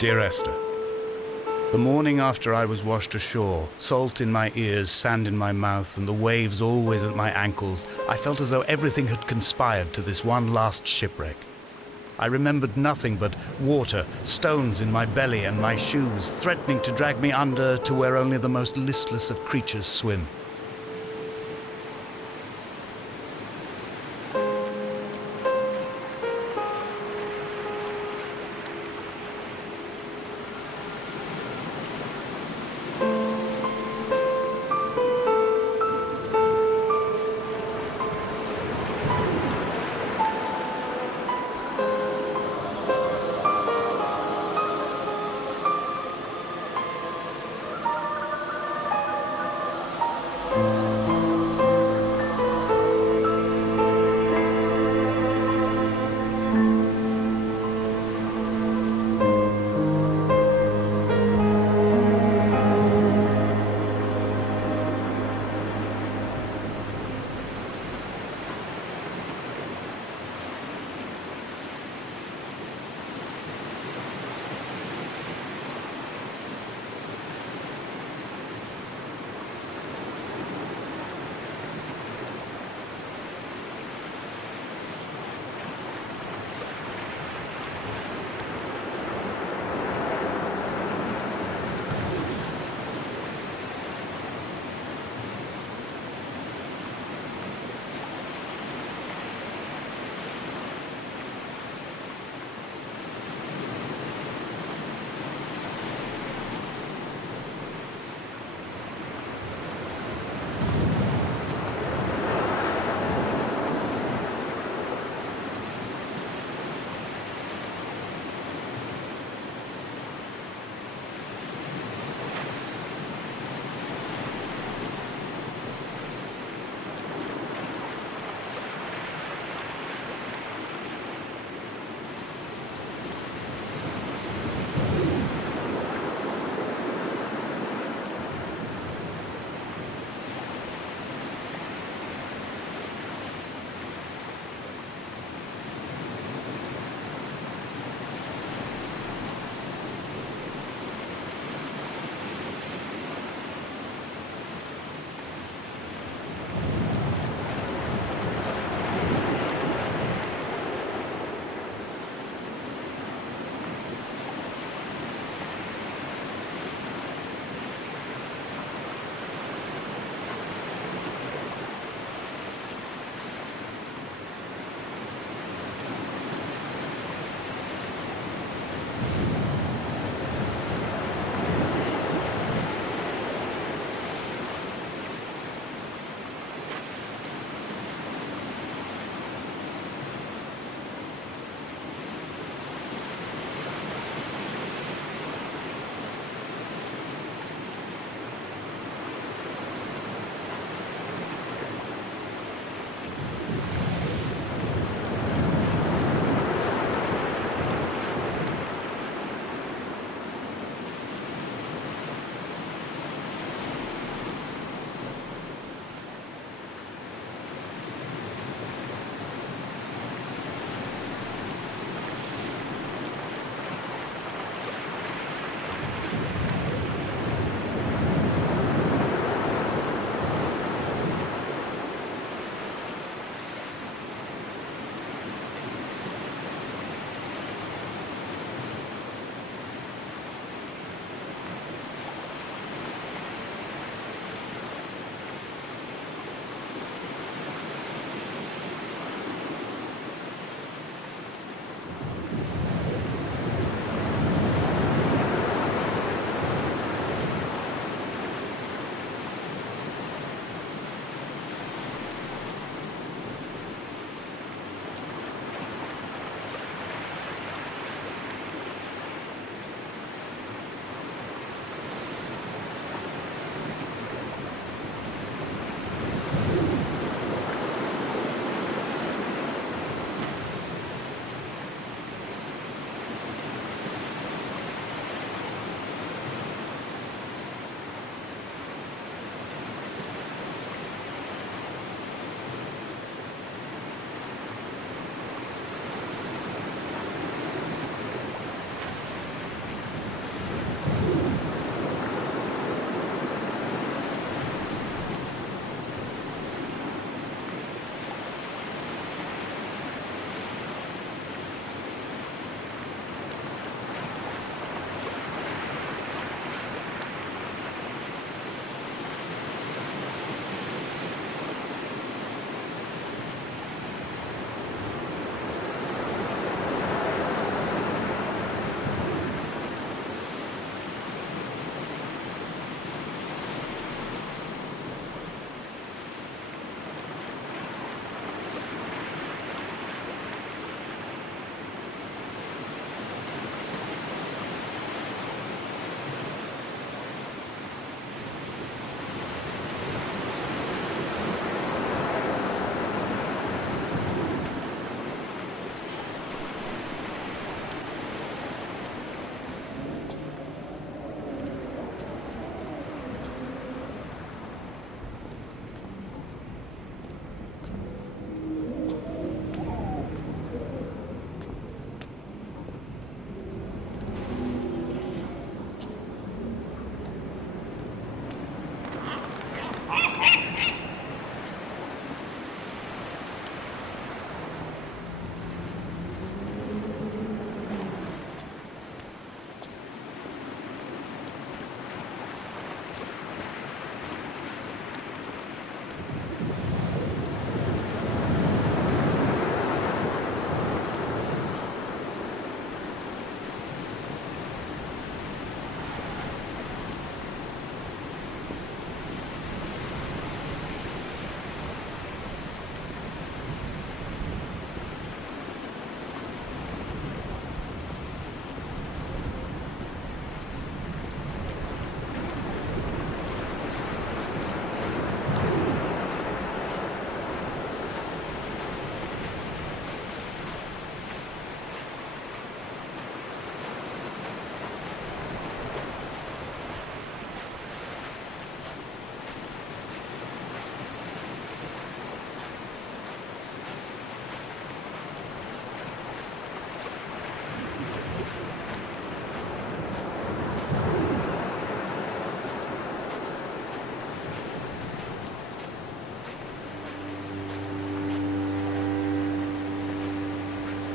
Dear Esther, the morning after I was washed ashore, salt in my ears, sand in my mouth, and the waves always at my ankles, I felt as though everything had conspired to this one last shipwreck. I remembered nothing but water, stones in my belly and my shoes, threatening to drag me under to where only the most listless of creatures swim.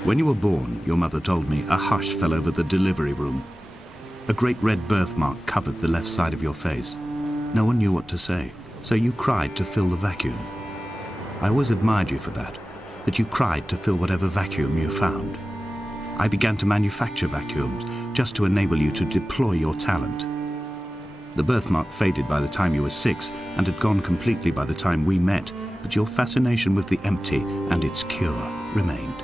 When you were born, your mother told me, a hush fell over the delivery room. A great red birthmark covered the left side of your face. No one knew what to say, so you cried to fill the vacuum. I always admired you for that you cried to fill whatever vacuum you found. I began to manufacture vacuums just to enable you to deploy your talent. The birthmark faded by the time you were 6 and had gone completely by the time we met, but your fascination with the empty and its cure remained.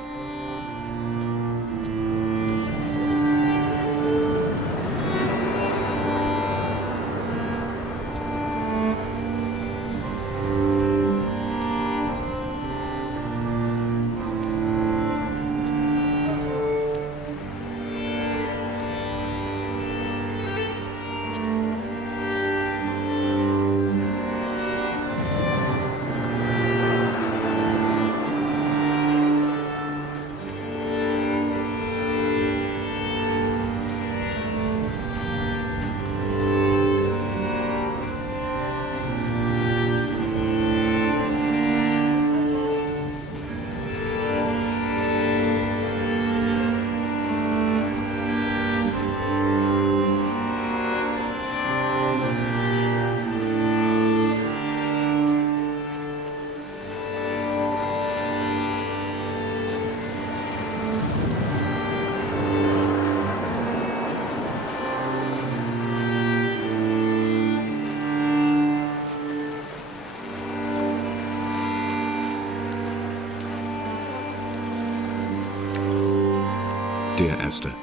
Dear Esther,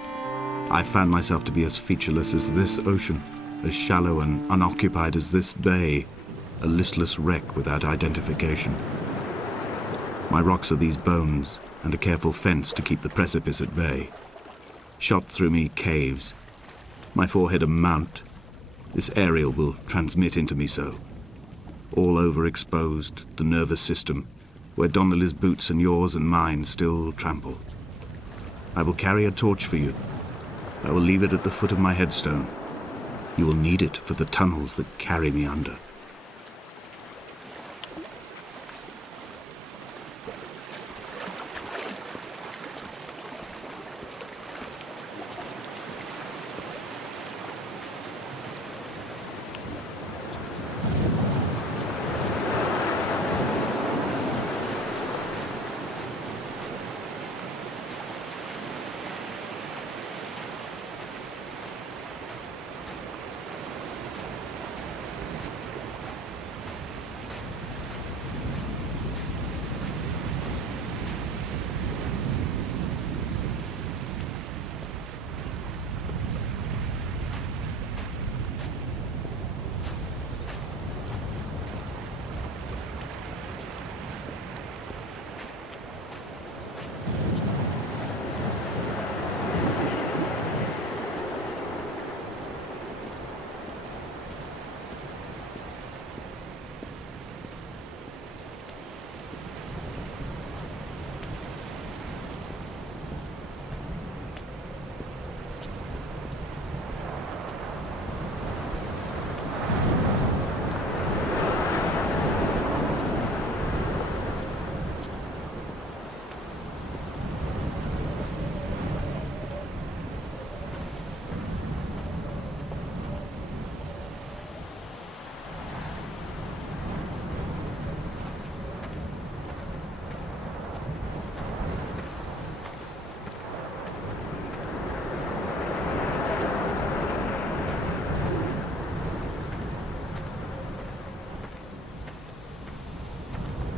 I found myself to be as featureless as this ocean, as shallow and unoccupied as this bay, a listless wreck without identification. My rocks are these bones, and a careful fence to keep the precipice at bay. Shot through me caves, my forehead a mount. This aerial will transmit into me so. All overexposed, the nervous system, where Donnelly's boots and yours and mine still trample. I will carry a torch for you. I will leave it at the foot of my headstone. You will need it for the tunnels that carry me under.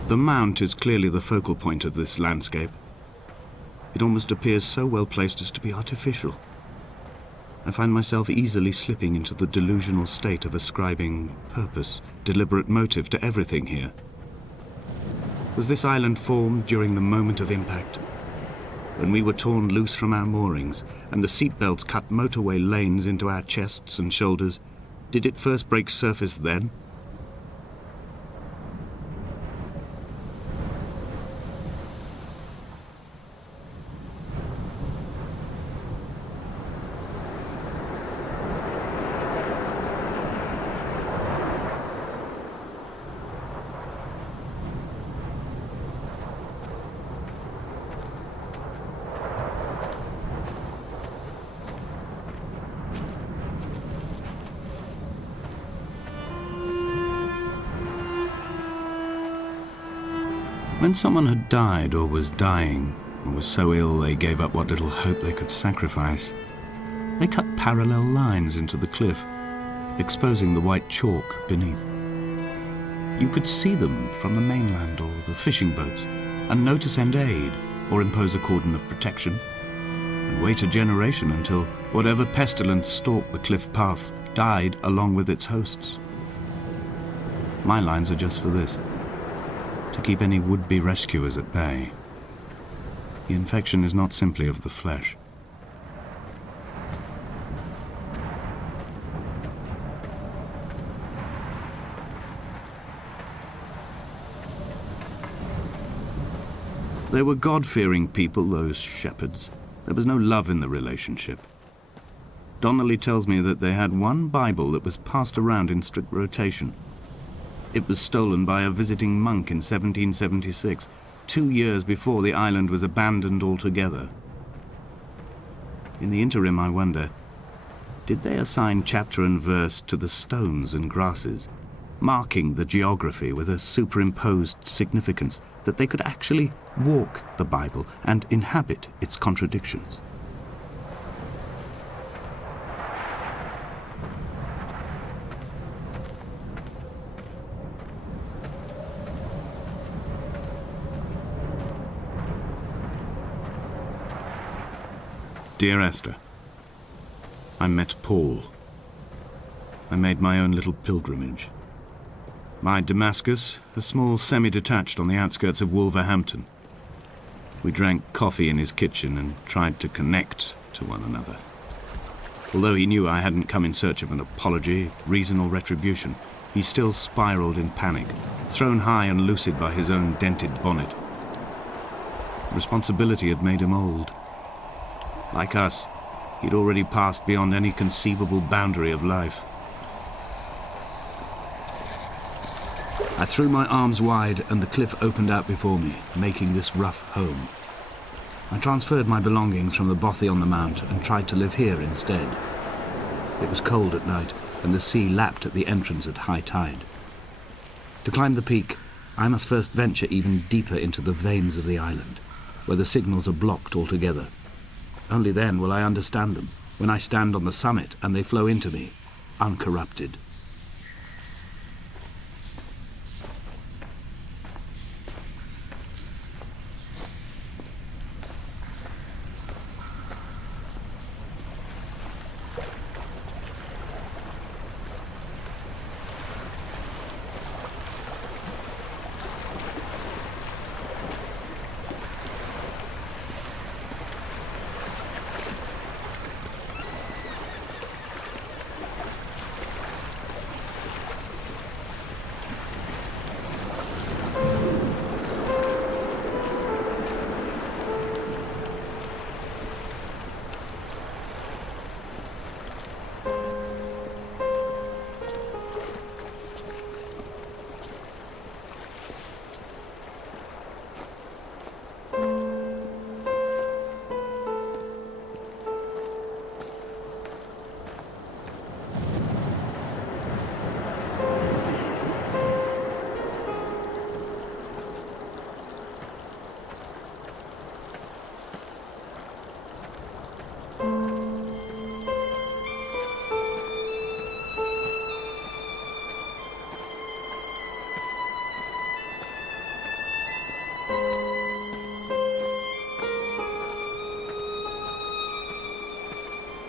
The mount is clearly the focal point of this landscape. It almost appears so well placed as to be artificial. I find myself easily slipping into the delusional state of ascribing purpose, deliberate motive to everything here. Was this island formed during the moment of impact? When we were torn loose from our moorings and the seatbelts cut motorway lanes into our chests and shoulders, did it first break surface then? When someone had died or was dying, or was so ill they gave up what little hope they could sacrifice, they cut parallel lines into the cliff, exposing the white chalk beneath. You could see them from the mainland or the fishing boats, and know to send aid or impose a cordon of protection, and wait a generation until whatever pestilence stalked the cliff paths died along with its hosts. My lines are just for this, to keep any would-be rescuers at bay. The infection is not simply of the flesh. They were God-fearing people, those shepherds. There was no love in the relationship. Donnelly tells me that they had one Bible that was passed around in strict rotation. It was stolen by a visiting monk in 1776, 2 years before the island was abandoned altogether. In the interim, I wonder, did they assign chapter and verse to the stones and grasses, marking the geography with a superimposed significance that they could actually walk the Bible and inhabit its contradictions? Dear Esther, I met Paul. I made my own little pilgrimage. My Damascus, a small semi-detached on the outskirts of Wolverhampton. We drank coffee in his kitchen and tried to connect to one another. Although he knew I hadn't come in search of an apology, reason or retribution, he still spiraled in panic, thrown high and lucid by his own dented bonnet. Responsibility had made him old. Like us, he'd already passed beyond any conceivable boundary of life. I threw my arms wide and the cliff opened out before me, making this rough home. I transferred my belongings from the bothy on the mount and tried to live here instead. It was cold at night and the sea lapped at the entrance at high tide. To climb the peak, I must first venture even deeper into the veins of the island, where the signals are blocked altogether. Only then will I understand them, when I stand on the summit and they flow into me, uncorrupted.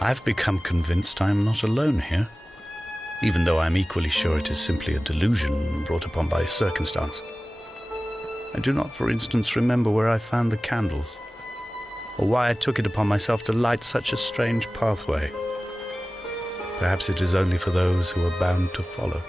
I've become convinced I am not alone here, even though I'm equally sure it is simply a delusion brought upon by circumstance. I do not, for instance, remember where I found the candles, or why I took it upon myself to light such a strange pathway. Perhaps it is only for those who are bound to follow.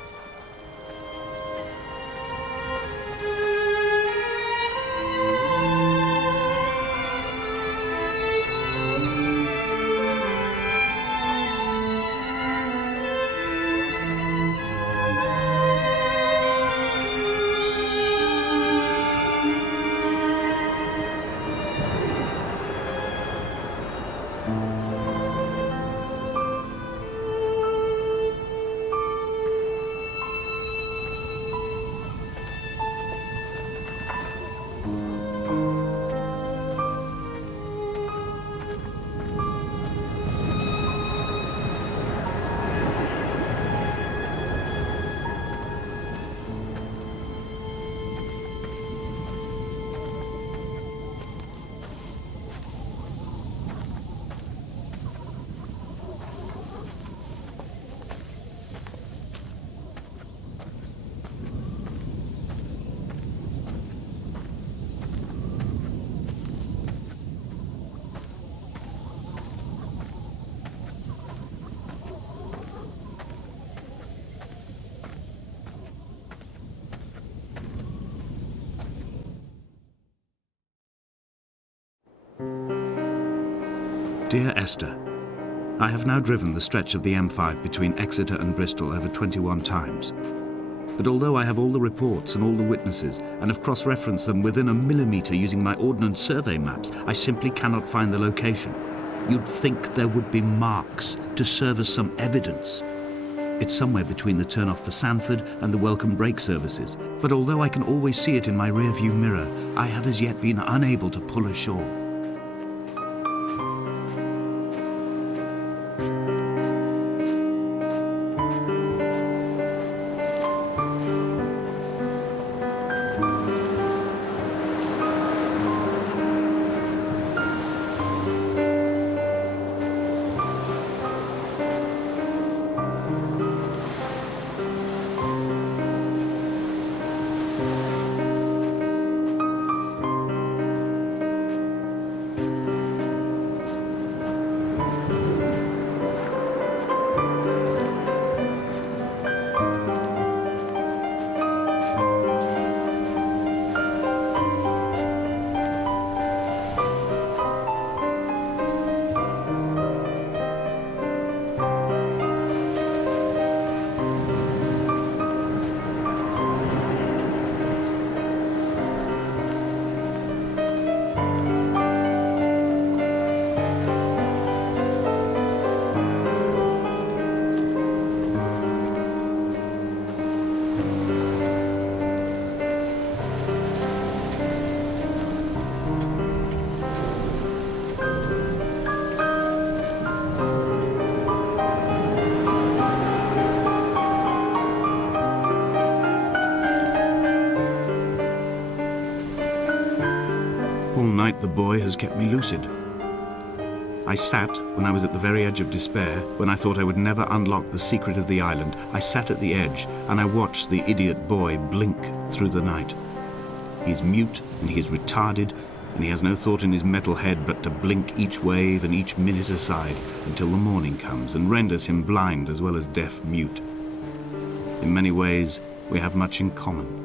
Dear Esther, I have now driven the stretch of the M5 between Exeter and Bristol over 21 times. But although I have all the reports and all the witnesses, and have cross-referenced them within a millimetre using my Ordnance Survey maps, I simply cannot find the location. You'd think there would be marks to serve as some evidence. It's somewhere between the turn-off for Sanford and the welcome brake services, but although I can always see it in my rear-view mirror, I have as yet been unable to pull ashore. All night the boy has kept me lucid. I sat, when I was at the very edge of despair, when I thought I would never unlock the secret of the island, I sat at the edge and I watched the idiot boy blink through the night. He's mute and he is retarded, and he has no thought in his metal head but to blink each wave and each minute aside until the morning comes and renders him blind as well as deaf-mute. In many ways, we have much in common.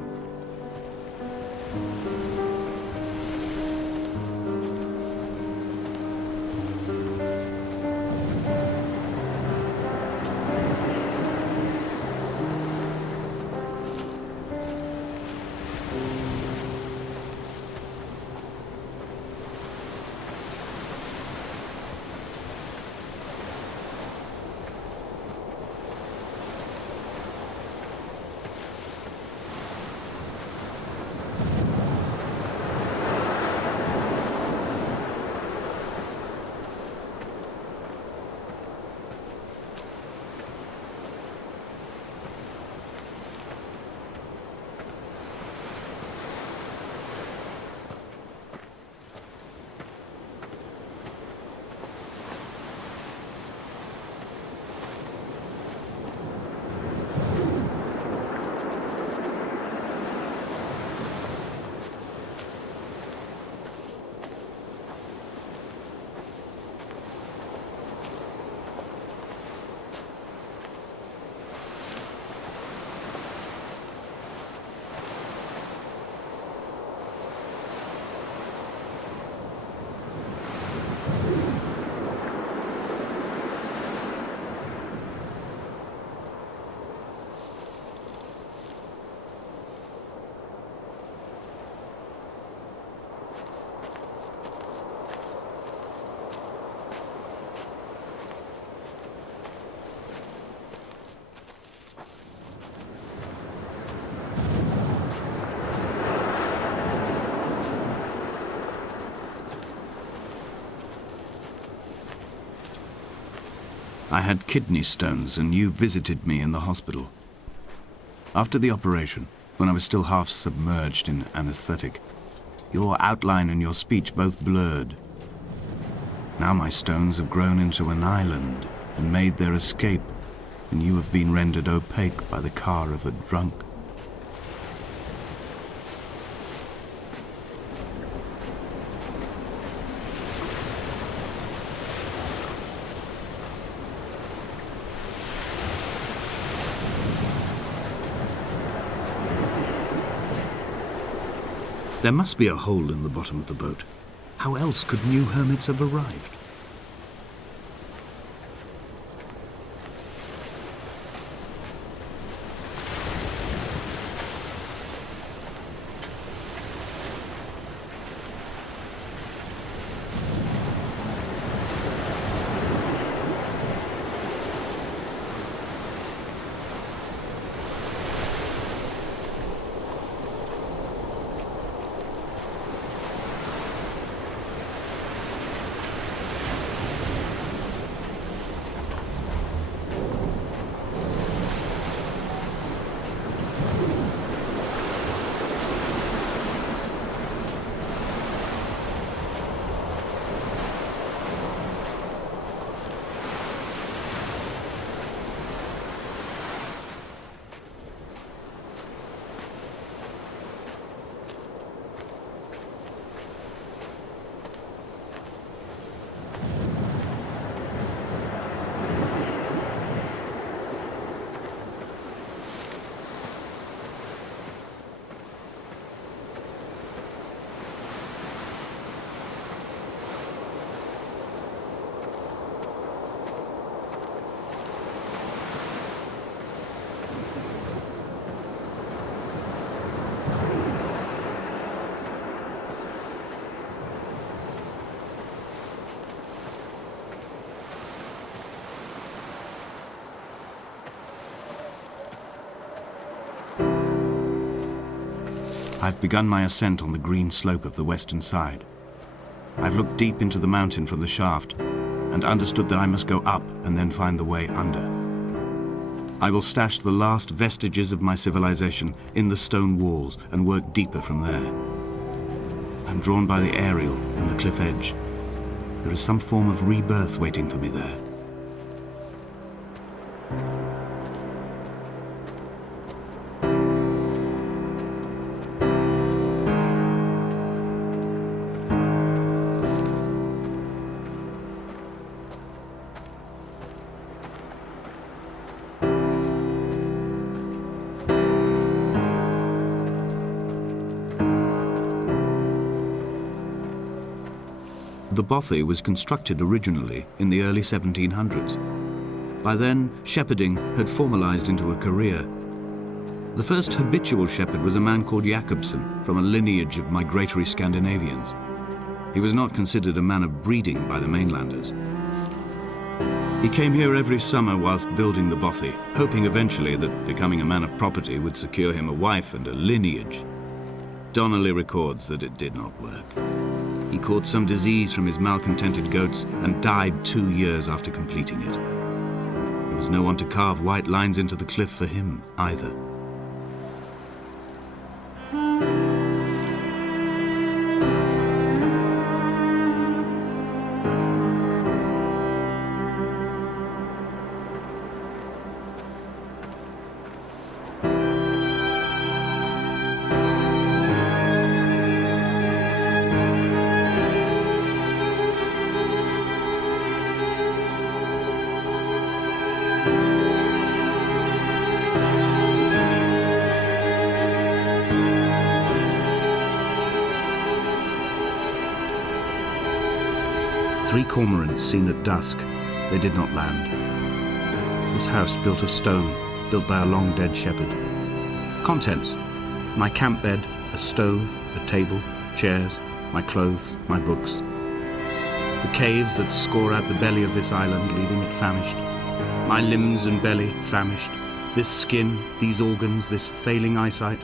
I had kidney stones and you visited me in the hospital. After the operation, when I was still half submerged in anesthetic, your outline and your speech both blurred. Now my stones have grown into an island and made their escape, and you have been rendered opaque by the car of a drunk. There must be a hole in the bottom of the boat. How else could new hermits have arrived? I've begun my ascent on the green slope of the western side. I've looked deep into the mountain from the shaft and understood that I must go up and then find the way under. I will stash the last vestiges of my civilization in the stone walls and work deeper from there. I'm drawn by the aerial and the cliff edge. There is some form of rebirth waiting for me there. The bothy was constructed originally in the early 1700s. By then, shepherding had formalized into a career. The first habitual shepherd was a man called Jakobsen, from a lineage of migratory Scandinavians. He was not considered a man of breeding by the mainlanders. He came here every summer whilst building the bothy, hoping eventually that becoming a man of property would secure him a wife and a lineage. Donnelly records that it did not work. He caught some disease from his malcontented goats and died 2 years after completing it. There was no one to carve white lines into the cliff for him either. Three cormorants seen at dusk. They did not land. This house built of stone, built by a long-dead shepherd. Contents: my camp bed, a stove, a table, chairs, my clothes, my books. The caves that score out the belly of this island, leaving it famished. My limbs and belly famished. This skin, these organs, this failing eyesight.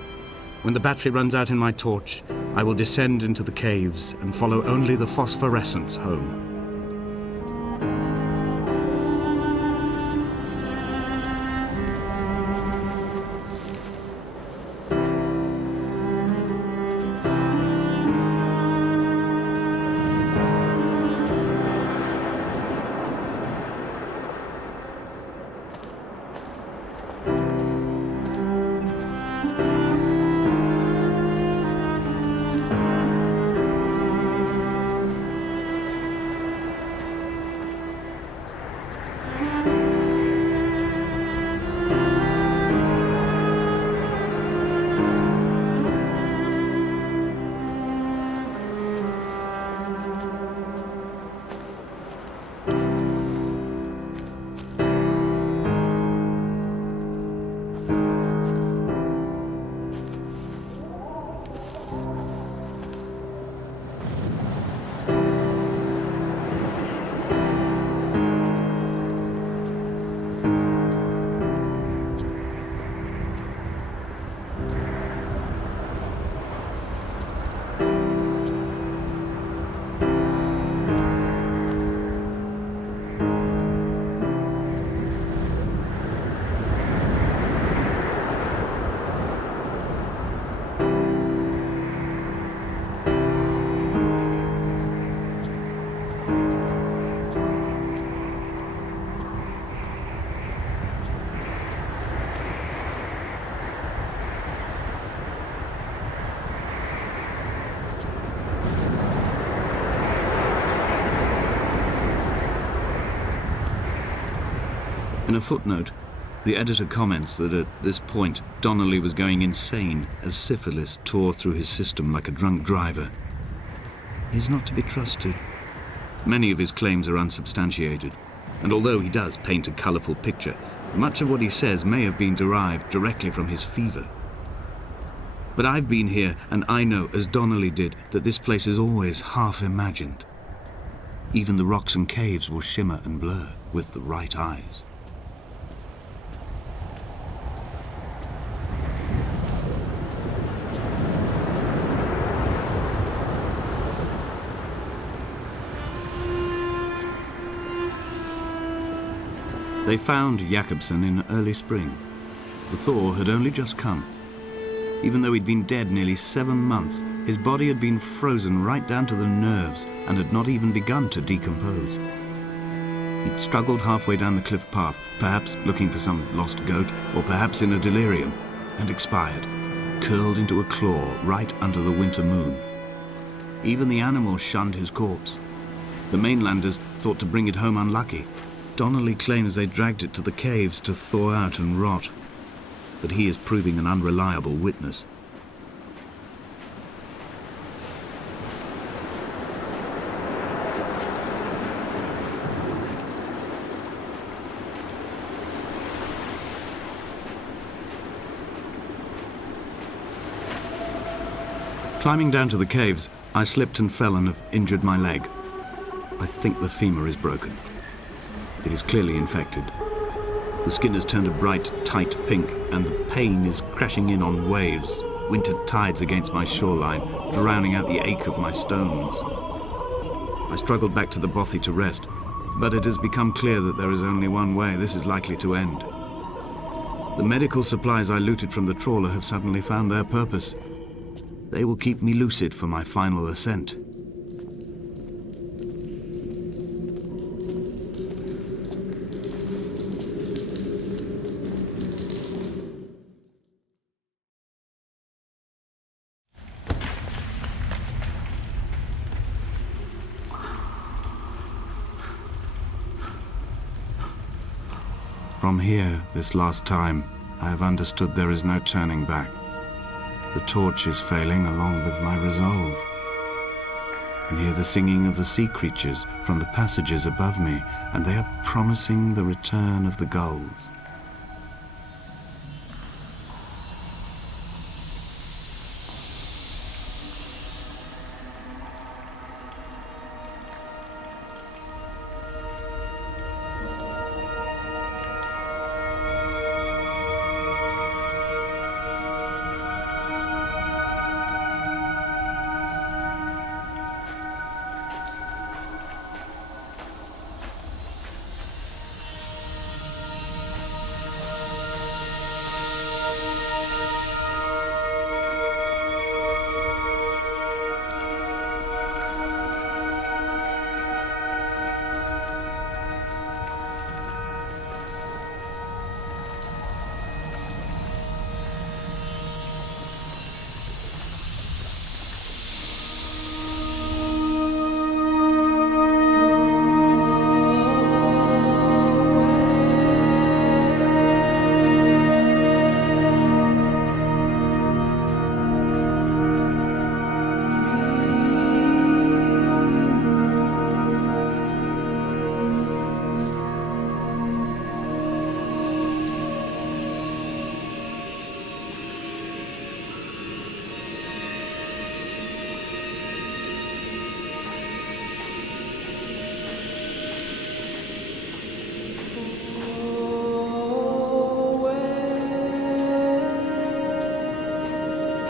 When the battery runs out in my torch, I will descend into the caves and follow only the phosphorescence home. In a footnote, the editor comments that at this point, Donnelly was going insane as syphilis tore through his system like a drunk driver. He's not to be trusted. Many of his claims are unsubstantiated, and although he does paint a colourful picture, much of what he says may have been derived directly from his fever. But I've been here, and I know, as Donnelly did, that this place is always half imagined. Even the rocks and caves will shimmer and blur with the right eyes. They found Jakobsen in early spring. The thaw had only just come. Even though he'd been dead nearly 7 months, his body had been frozen right down to the nerves and had not even begun to decompose. He'd struggled halfway down the cliff path, perhaps looking for some lost goat, or perhaps in a delirium, and expired, curled into a claw right under the winter moon. Even the animals shunned his corpse. The mainlanders thought to bring it home unlucky. Donnelly claims they dragged it to the caves to thaw out and rot, but he is proving an unreliable witness. Climbing down to the caves, I slipped and fell and have injured my leg. I think the femur is broken. It is clearly infected. The skin has turned a bright, tight pink, and the pain is crashing in on waves, winter tides against my shoreline, drowning out the ache of my stones. I struggled back to the bothy to rest, but it has become clear that there is only one way this is likely to end. The medical supplies I looted from the trawler have suddenly found their purpose. They will keep me lucid for my final ascent. From here, this last time, I have understood there is no turning back. The torch is failing along with my resolve. And hear the singing of the sea creatures from the passages above me, and they are promising the return of the gulls.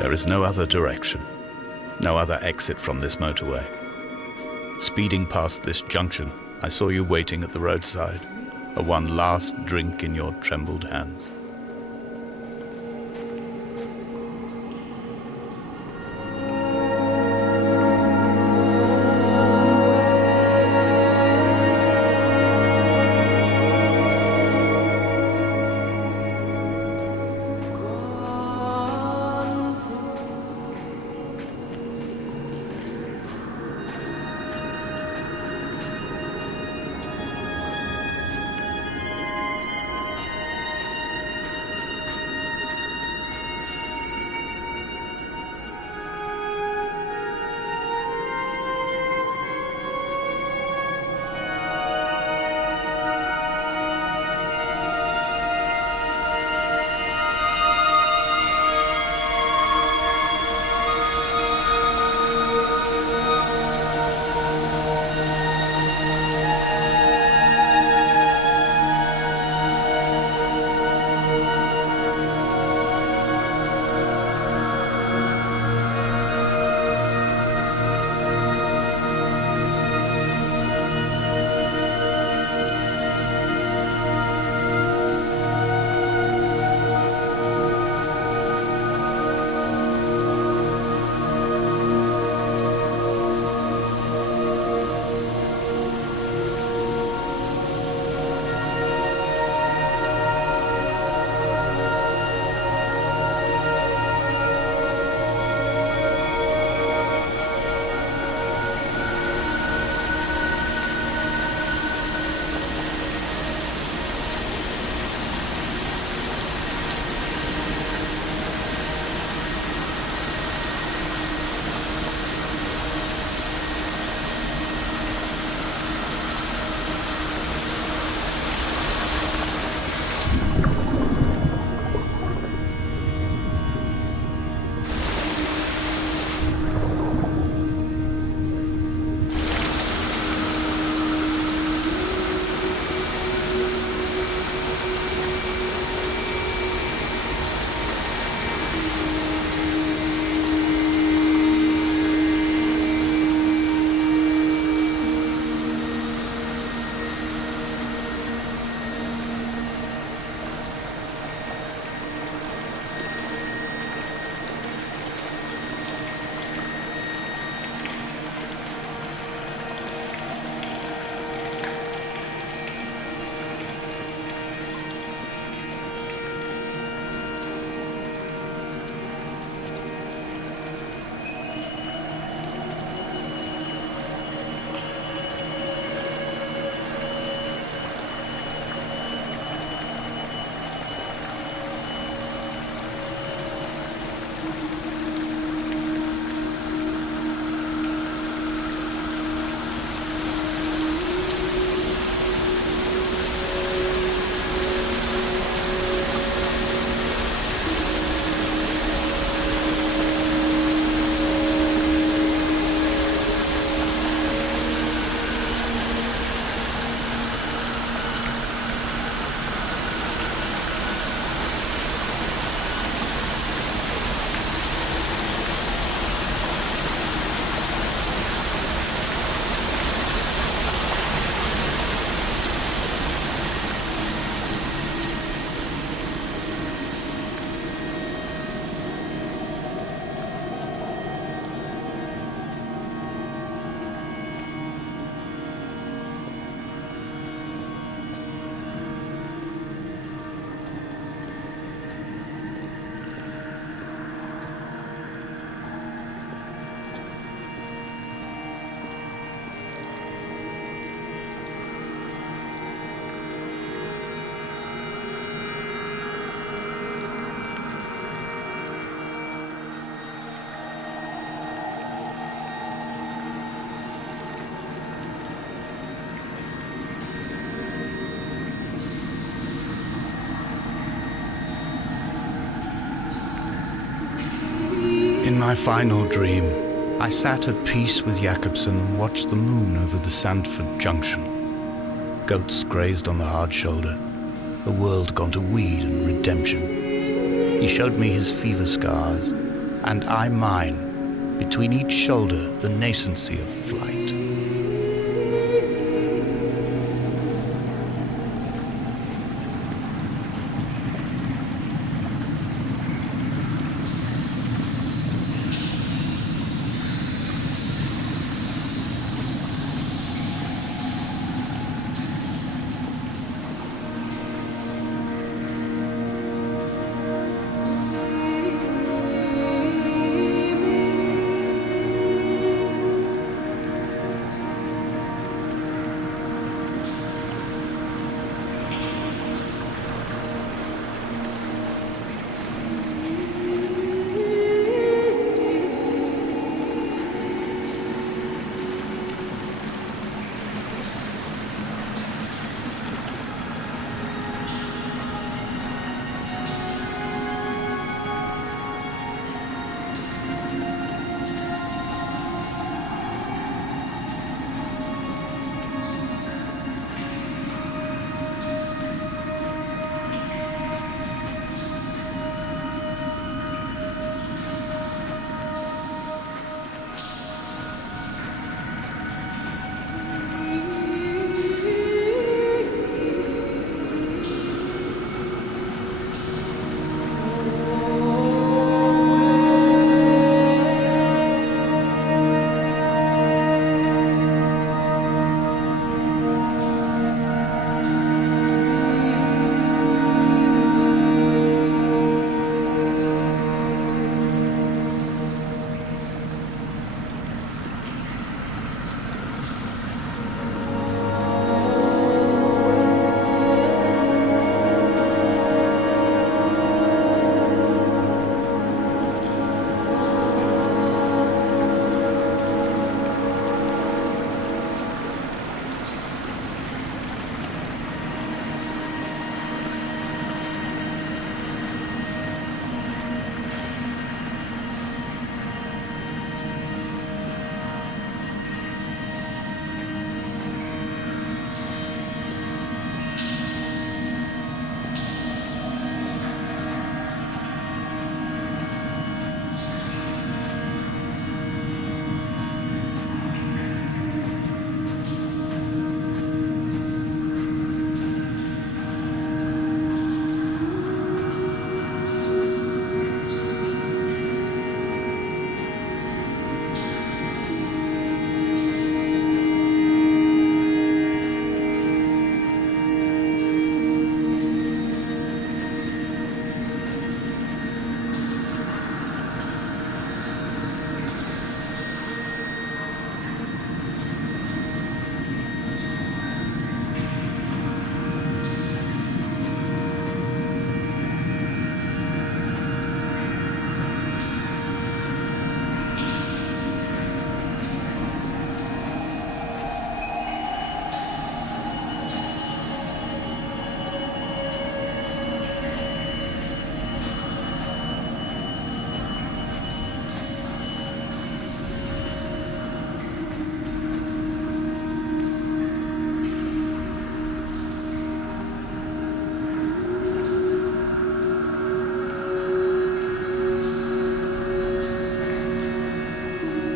There is no other direction, no other exit from this motorway. Speeding past this junction, I saw you waiting at the roadside, a one last drink in your trembled hands. In my final dream, I sat at peace with Jakobsen and watched the moon over the Sandford Junction. Goats grazed on the hard shoulder, a world gone to weed and redemption. He showed me his fever scars, and I mine, between each shoulder the nascency of flight.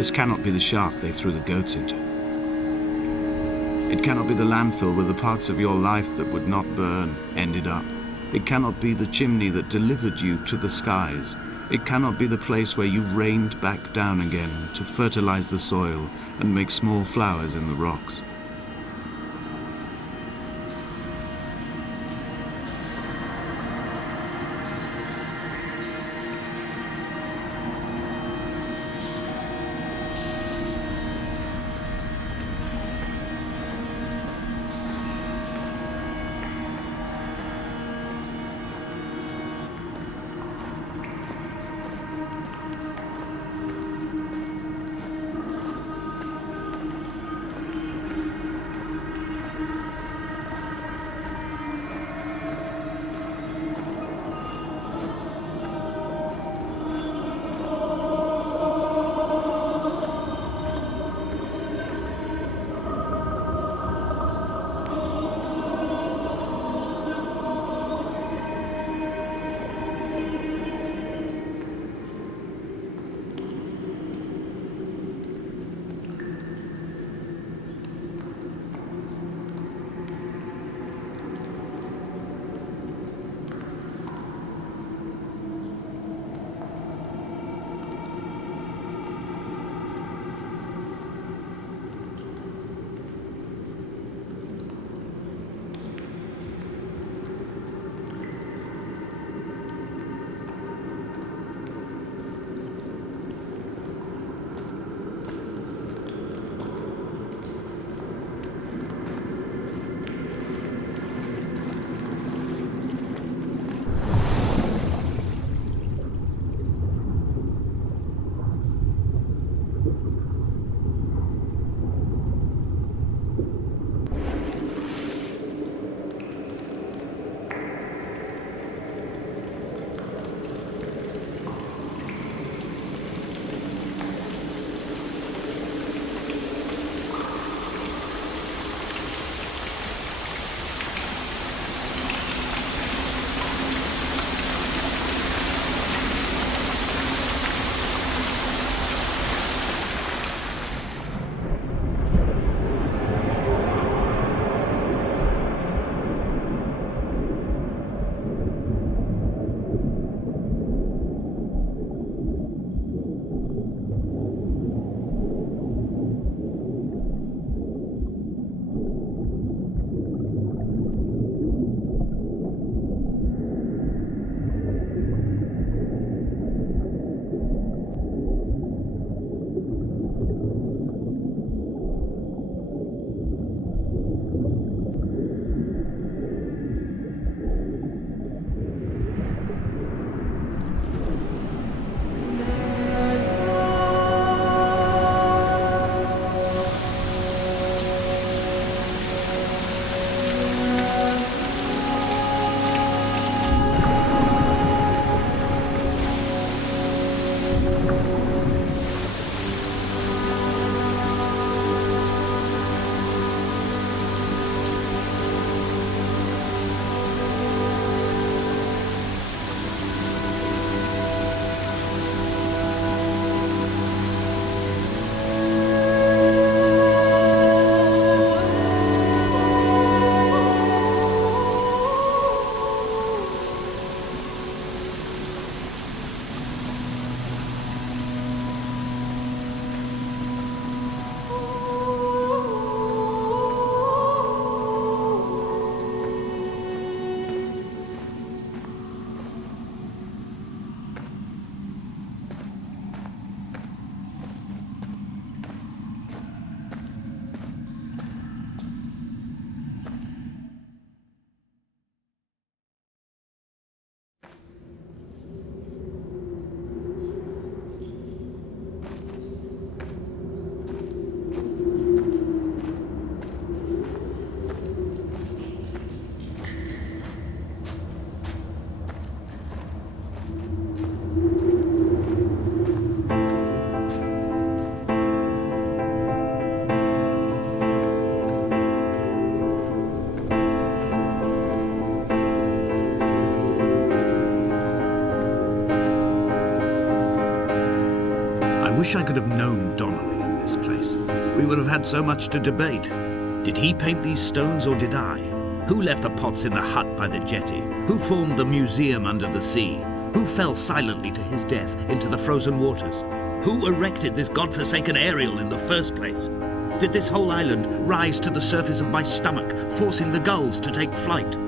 This cannot be the shaft they threw the goats into. It cannot be the landfill where the parts of your life that would not burn ended up. It cannot be the chimney that delivered you to the skies. It cannot be the place where you rained back down again to fertilize the soil and make small flowers in the rocks. wish I could have known Donnelly in this place. We would have had so much to debate. Did he paint these stones or did I? Who left the pots in the hut by the jetty? Who formed the museum under the sea? Who fell silently to his death into the frozen waters? Who erected this godforsaken aerial in the first place? Did this whole island rise to the surface of my stomach, forcing the gulls to take flight?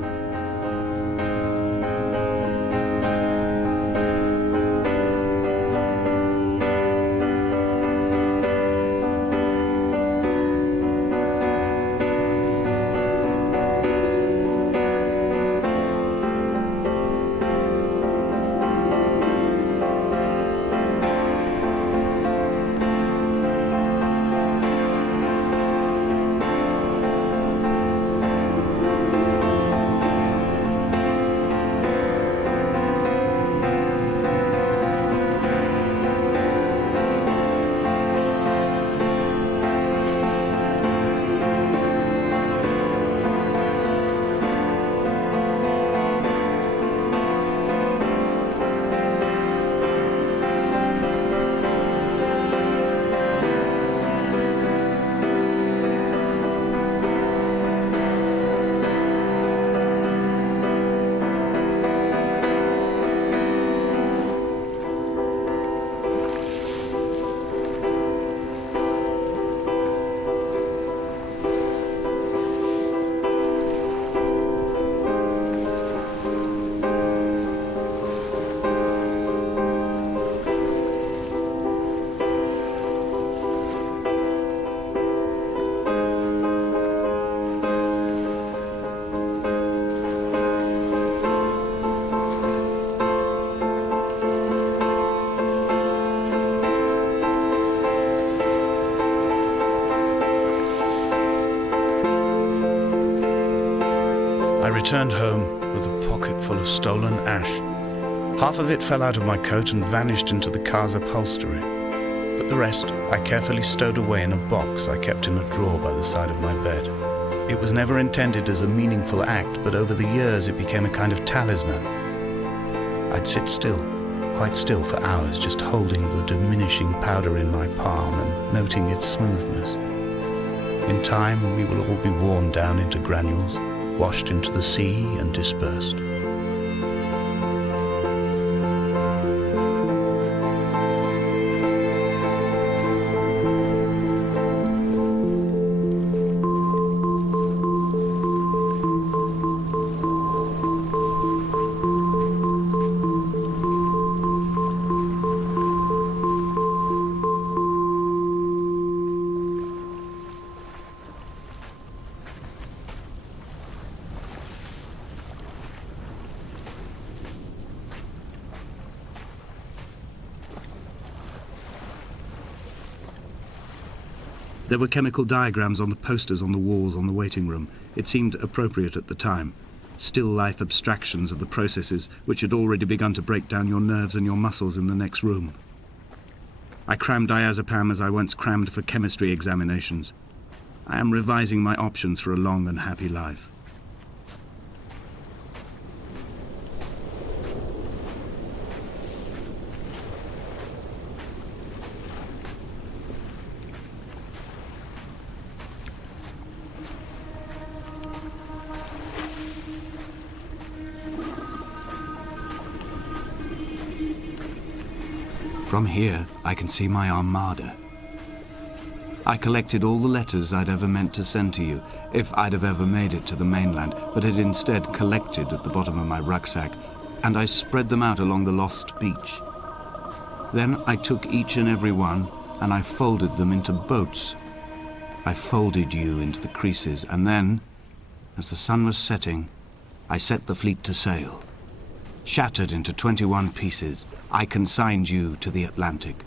I returned home with a pocket full of stolen ash. Half of it fell out of my coat and vanished into the car's upholstery, but the rest I carefully stowed away in a box I kept in a drawer by the side of my bed. It was never intended as a meaningful act, but over the years it became a kind of talisman. I'd sit still, quite still for hours, just holding the diminishing powder in my palm and noting its smoothness. In time, we will all be worn down into granules, washed into the sea and dispersed. There were chemical diagrams on the posters on the walls on the waiting room. It seemed appropriate at the time. Still life abstractions of the processes which had already begun to break down your nerves and your muscles in the next room. I crammed diazepam as I once crammed for chemistry examinations. I am revising my options for a long and happy life. From here, I can see my armada. I collected all the letters I'd ever meant to send to you, if I'd have ever made it to the mainland, but had instead collected at the bottom of my rucksack, and I spread them out along the lost beach. Then I took each and every one, and I folded them into boats. I folded you into the creases, and then, as the sun was setting, I set the fleet to sail. Shattered into 21 pieces, I consigned you to the Atlantic,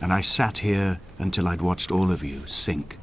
and I sat here until I'd watched all of you sink.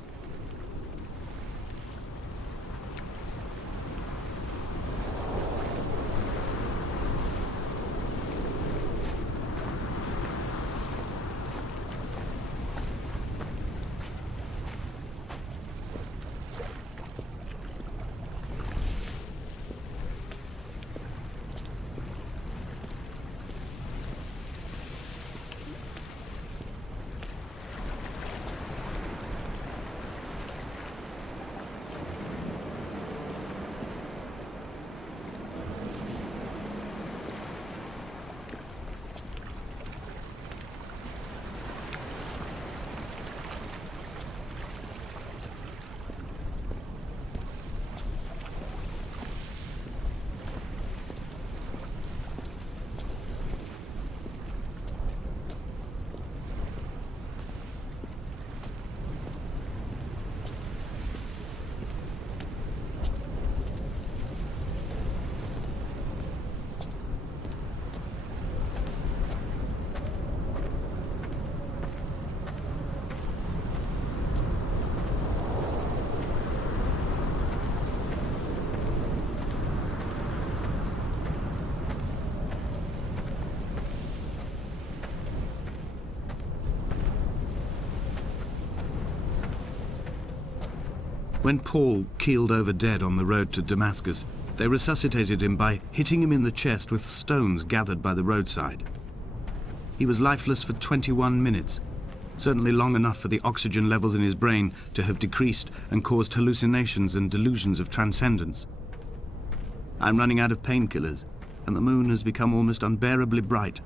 When Paul keeled over dead on the road to Damascus, they resuscitated him by hitting him in the chest with stones gathered by the roadside. He was lifeless for 21 minutes, certainly long enough for the oxygen levels in his brain to have decreased and caused hallucinations and delusions of transcendence. I'm running out of painkillers, and the moon has become almost unbearably bright.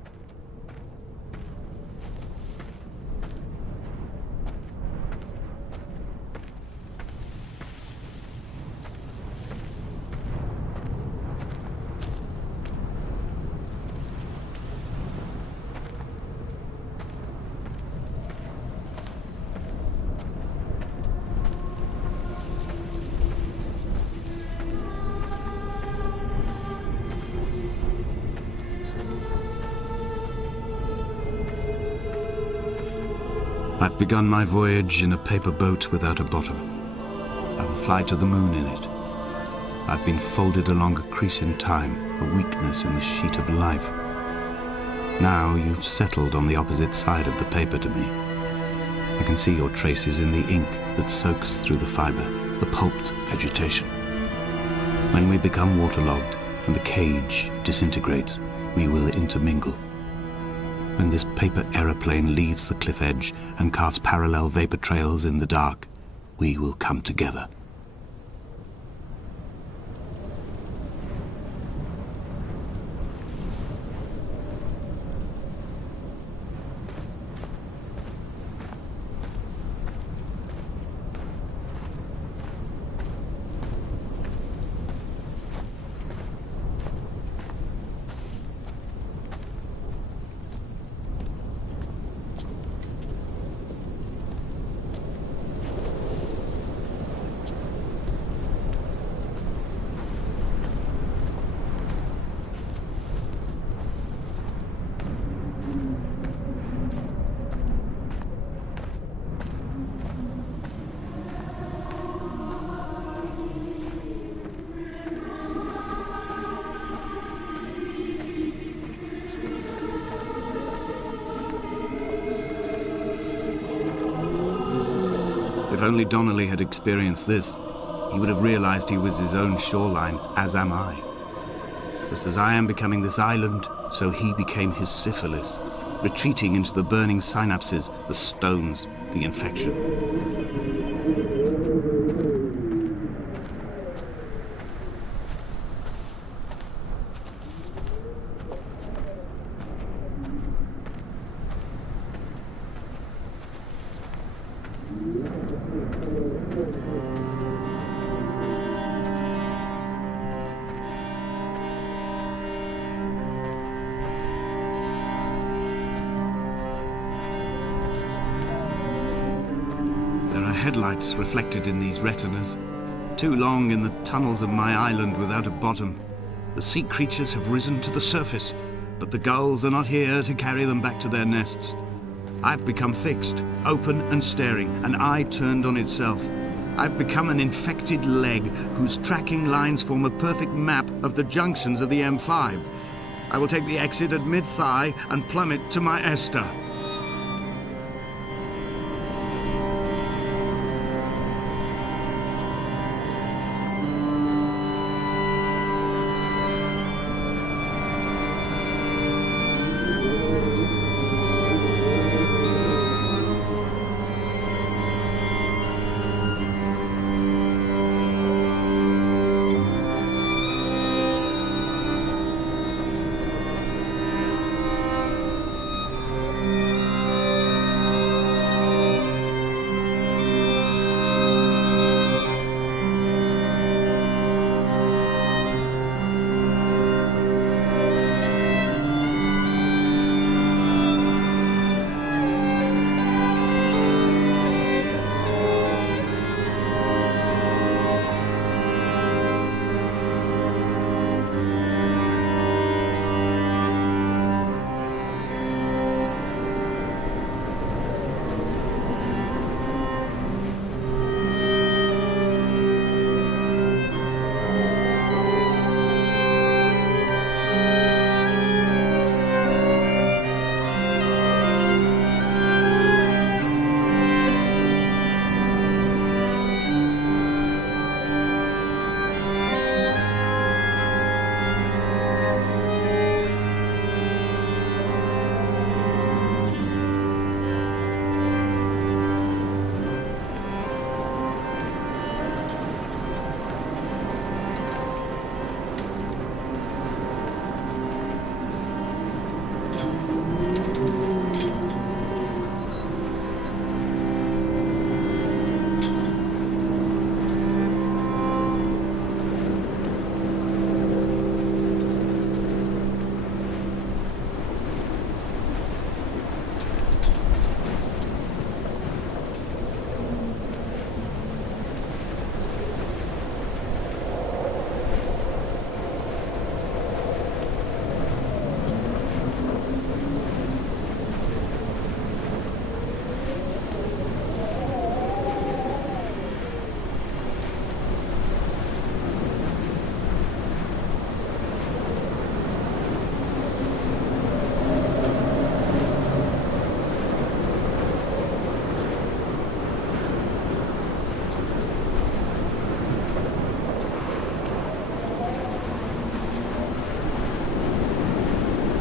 I've begun my voyage in a paper boat without a bottom. I will fly to the moon in it. I've been folded along a crease in time, a weakness in the sheet of life. Now you've settled on the opposite side of the paper to me. I can see your traces in the ink that soaks through the fiber, the pulped vegetation. When we become waterlogged and the cage disintegrates, we will intermingle. When this paper aeroplane leaves the cliff edge and carves parallel vapor trails in the dark, we will come together. If only Donnelly had experienced this, he would have realized he was his own shoreline, as am I. Just as I am becoming this island, so he became his syphilis, retreating into the burning synapses, the stones, the infection. Headlights reflected in these retinas. Too long in the tunnels of my island without a bottom. The sea creatures have risen to the surface, but the gulls are not here to carry them back to their nests. I've become fixed, open and staring, an eye turned on itself. I've become an infected leg whose tracking lines form a perfect map of the junctions of the M5. I will take the exit at mid-thigh and plummet to my Esther.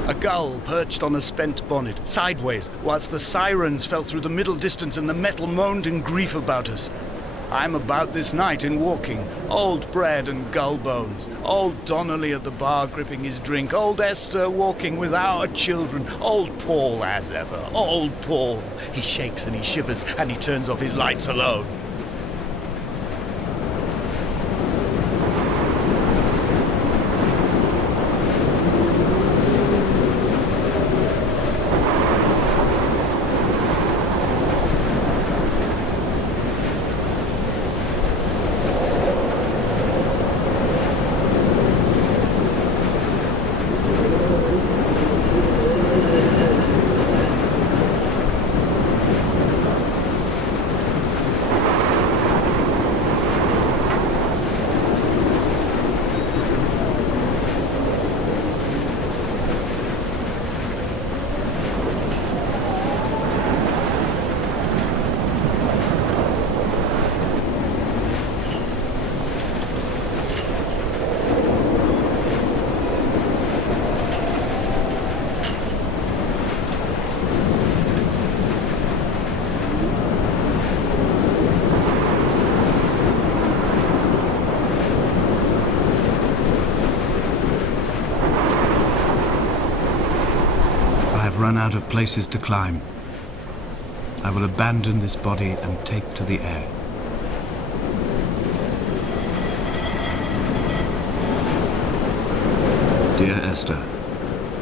A gull perched on a spent bonnet, sideways, whilst the sirens fell through the middle distance and the metal moaned in grief about us. I'm about this night in walking, old bread and gull bones, old Donnelly at the bar gripping his drink, old Esther walking with our children, old Paul as ever, old Paul. He shakes and he shivers and he turns off his lights alone. Run out of places to climb. I will abandon this body and take to the air. Dear Esther,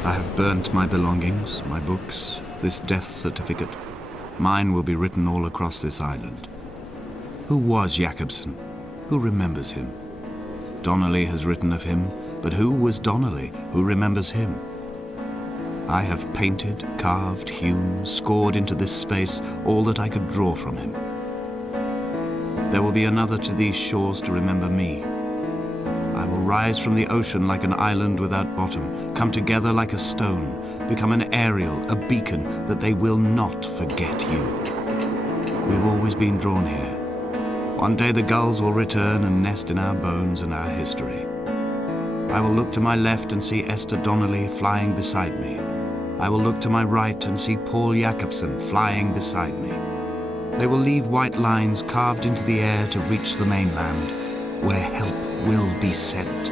I have burnt my belongings, my books, this death certificate. Mine will be written all across this island. Who was Jacobson? Who remembers him? Donnelly has written of him, but who was Donnelly? Who remembers him? I have painted, carved, hewn, scored into this space all that I could draw from him. There will be another to these shores to remember me. I will rise from the ocean like an island without bottom, come together like a stone, become an aerial, a beacon, that they will not forget you. We've always been drawn here. One day the gulls will return and nest in our bones and our history. I will look to my left and see Esther Donnelly flying beside me. I will look to my right and see Paul Jacobson flying beside me. They will leave white lines carved into the air to reach the mainland, where help will be sent.